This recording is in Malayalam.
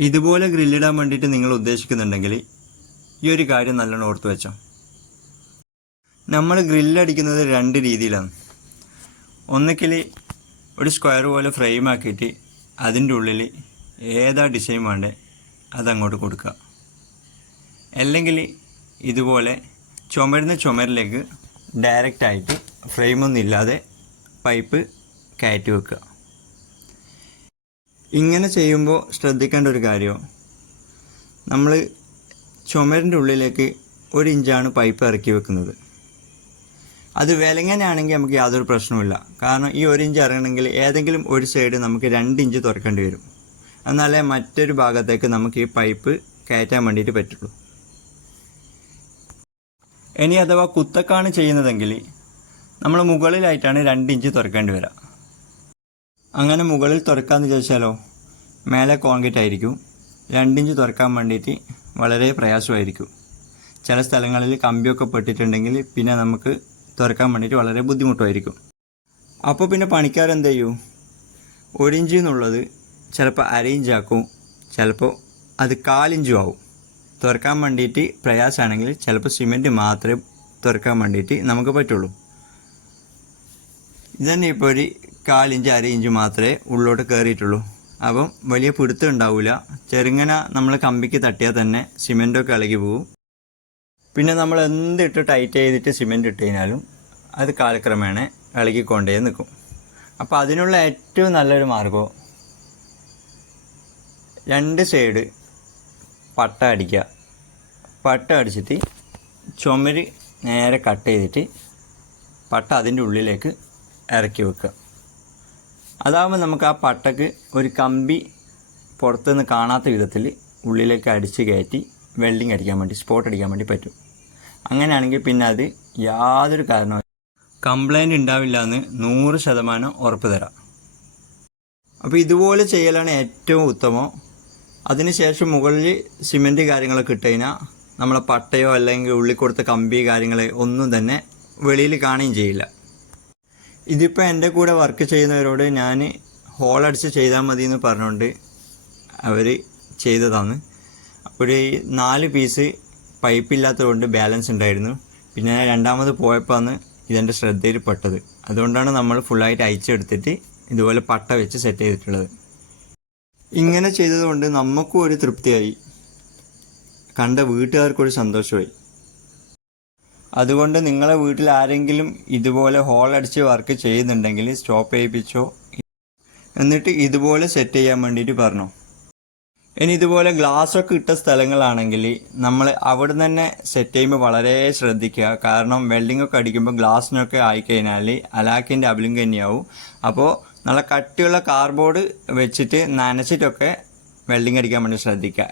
ഇതുപോലെ ഗ്രില്ലിടാൻ വേണ്ടിയിട്ട് നിങ്ങൾ ഉദ്ദേശിക്കുന്നുണ്ടെങ്കിൽ ഈ ഒരു കാര്യം നല്ലോണം ഓർത്ത് വെച്ചോ. നമ്മൾ ഗ്രില്ലടിക്കുന്നത് രണ്ട് രീതിയിലാണ്. ഒന്നിക്കിൽ ഒരു സ്ക്വയർ പോലെ ഫ്രെയിം ആക്കിയിട്ട് അതിന്റെ ഉള്ളിൽ ഏതാ ഡിസൈൻ വേണ്ടേ അതങ്ങോട്ട് കൊടുക്കുക. അല്ലെങ്കിൽ ഇതുപോലെ ചുമരുന്ന ചുമരിലേക്ക് ഡയറക്റ്റായിട്ട് ഫ്രെയിമൊന്നും ഇല്ലാതെ പൈപ്പ് കയറ്റി വെക്കുക. ഇങ്ങനെ ചെയ്യുമ്പോൾ ശ്രദ്ധിക്കേണ്ട ഒരു കാര്യം. നമ്മൾ ചുമരിന്റെ ഉള്ളിലേക്ക് ഒരു ഇഞ്ചാണ് പൈപ്പ് ഇറക്കി വെക്കുന്നത്. അത് വിലങ്ങനെയാണെങ്കിൽ നമുക്ക് യാതൊരു പ്രശ്നവുമില്ല. കാരണം ഈ ഒരു ഇഞ്ച് ഇറങ്ങണമെങ്കിൽ ഏതെങ്കിലും ഒരു സൈഡ് നമുക്ക് രണ്ട് ഇഞ്ച് തുറക്കേണ്ടി വരും. എന്നാലേ മറ്റൊരു ഭാഗത്തേക്ക് നമുക്ക് ഈ പൈപ്പ് കയറ്റാൻ വേണ്ടിയിട്ട് പറ്റുള്ളൂ. ഇനി അഥവാ കുത്തക്കാണ് ചെയ്യുന്നതെങ്കിൽ നമ്മൾ മുകളിലായിട്ടാണ് രണ്ട് ഇഞ്ച് തുറക്കേണ്ടി വരിക അങ്ങനെ മുകളിൽ തുറക്കാമെന്ന് ചോദിച്ചാലോ മേലെ കോൺക്രീറ്റ് ആയിരിക്കും. രണ്ടിഞ്ച് തുറക്കാൻ വേണ്ടിയിട്ട് വളരെ പ്രയാസമായിരിക്കും. ചില സ്ഥലങ്ങളിൽ കമ്പിയൊക്കെ പെട്ടിട്ടുണ്ടെങ്കിൽ പിന്നെ നമുക്ക് തുറക്കാൻ വേണ്ടിയിട്ട് വളരെ ബുദ്ധിമുട്ടായിരിക്കും അപ്പോൾ പിന്നെ പണിക്കാരെന്ത് ചെയ്യും? ഒരു ഇഞ്ച് എന്നുള്ളത് ചിലപ്പോൾ അര ഇഞ്ചാക്കും ചിലപ്പോൾ അത് കാലിഞ്ചും ആവും. തുറക്കാൻ വേണ്ടിയിട്ട് പ്രയാസമാണെങ്കിൽ ചിലപ്പോൾ സിമെന്റ് മാത്രമേ തുറക്കാൻ വേണ്ടിയിട്ട് നമുക്ക് പറ്റുള്ളൂ. ഇതന്നെ ഇപ്പോൾ ഒരു കാലിഞ്ച് അര ഇഞ്ച് മാത്രമേ ഉള്ളോട്ട് കയറിയിട്ടുള്ളൂ അപ്പം വലിയ പിടുത്തം ഉണ്ടാവില്ല ചെറുങ്ങനെ നമ്മൾ കമ്പിക്ക് തട്ടിയാൽ തന്നെ സിമെന്റൊക്കെ ഇളകി പോകും പിന്നെ നമ്മൾ എന്തിട്ട് ടൈറ്റ് ചെയ്തിട്ട് സിമെന്റ് ഇട്ട് കഴിഞ്ഞാലും അത് കാലക്രമേണ ഇളകിക്കൊണ്ടേ നിൽക്കും അപ്പോൾ അതിനുള്ള ഏറ്റവും നല്ലൊരു മാർഗം രണ്ട് സൈഡ് പട്ട അടിക്കുക. പട്ട അടിച്ചിട്ട് ചുമര് നേരെ കട്ട് ചെയ്തിട്ട് പട്ട അതിന്റെ ഉള്ളിലേക്ക് ഇറക്കി വെക്കുക. അതാകുമ്പോൾ നമുക്ക് ആ പട്ടക്ക് ഒരു കമ്പി പുറത്തുനിന്ന് കാണാത്ത വിധത്തിൽ ഉള്ളിലേക്ക് അടിച്ച് കയറ്റി വെൽഡിങ് അടിക്കാൻ വേണ്ടി സ്പോട്ട് അടിക്കാൻ വേണ്ടി പറ്റും. അങ്ങനെയാണെങ്കിൽ പിന്നെ അത് യാതൊരു കാരണവും കംപ്ലൈന്റ് ഉണ്ടാവില്ല എന്ന് നൂറ് ശതമാനം ഉറപ്പ് തരാം. അപ്പോൾ ഇതുപോലെ ചെയ്യലാണ് ഏറ്റവും ഉത്തമം. അതിനുശേഷം മുകളിൽ സിമെന്റ് കാര്യങ്ങളൊക്കെ ഇട്ട് കഴിഞ്ഞാൽ നമ്മളെ പട്ടയോ അല്ലെങ്കിൽ ഉള്ളിൽ കൊടുത്ത കമ്പി കാര്യങ്ങളെ ഒന്നും തന്നെ വെളിയിൽ കാണുകയും ചെയ്യില്ല. ഇതിപ്പോൾ എന്റെ കൂടെ വർക്ക് ചെയ്യുന്നവരോട് ഞാൻ ഹോൾ അടിച്ച് ചെയ്താൽ മതി എന്ന് പറഞ്ഞുകൊണ്ട് അവർ ചെയ്തതാണ് അപ്പോൾ നാല് പീസ് പൈപ്പ് ഇല്ലാത്തതുകൊണ്ട് ബാലൻസ് ഉണ്ടായിരുന്നു. പിന്നെ ഞാൻ രണ്ടാമത് പോയപ്പോഴാണ് ഇതെന്റെ ശ്രദ്ധയിൽ പെട്ടത്. അതുകൊണ്ടാണ് നമ്മൾ ഫുള്ളായിട്ട് അയച്ചെടുത്തിട്ട് ഇതുപോലെ പട്ട വെച്ച് സെറ്റ് ചെയ്തിട്ടുള്ളത്. ഇങ്ങനെ ചെയ്തതുകൊണ്ട് നമുക്കും ഒരു തൃപ്തിയായി. കണ്ട വീട്ടുകാർക്കൊരു സന്തോഷമായി. അതുകൊണ്ട് നിങ്ങളെ വീട്ടിൽ ആരെങ്കിലും ഇതുപോലെ ഹോൾ അടിച്ച് വർക്ക് ചെയ്യുന്നുണ്ടെങ്കിൽ സ്റ്റോപ്പ് ചെയ്യിപ്പിച്ചോ. എന്നിട്ട് ഇതുപോലെ സെറ്റ് ചെയ്യാൻ വേണ്ടിയിട്ട് പറഞ്ഞു. ഇനി ഇതുപോലെ ഗ്ലാസ് ഒക്കെ ഇട്ട സ്ഥലങ്ങളാണെങ്കിൽ നമ്മൾ അവിടെ തന്നെ സെറ്റ് ചെയ്യുമ്പോൾ വളരെ ശ്രദ്ധിക്കുക. കാരണം വെൽഡിംഗ് ഒക്കെ അടിക്കുമ്പോൾ ഗ്ലാസ്സിനൊക്കെ ആയിക്കഴിഞ്ഞാൽ അലാക്കിന്റെ അബിലും തന്നെയാവും അപ്പോൾ നല്ല കട്ടിയുള്ള കാർബോർഡ് വെച്ചിട്ട് നനച്ചിട്ടൊക്കെ വെൽഡിംഗ് അടിക്കാൻ വേണ്ടി ശ്രദ്ധിക്കുക.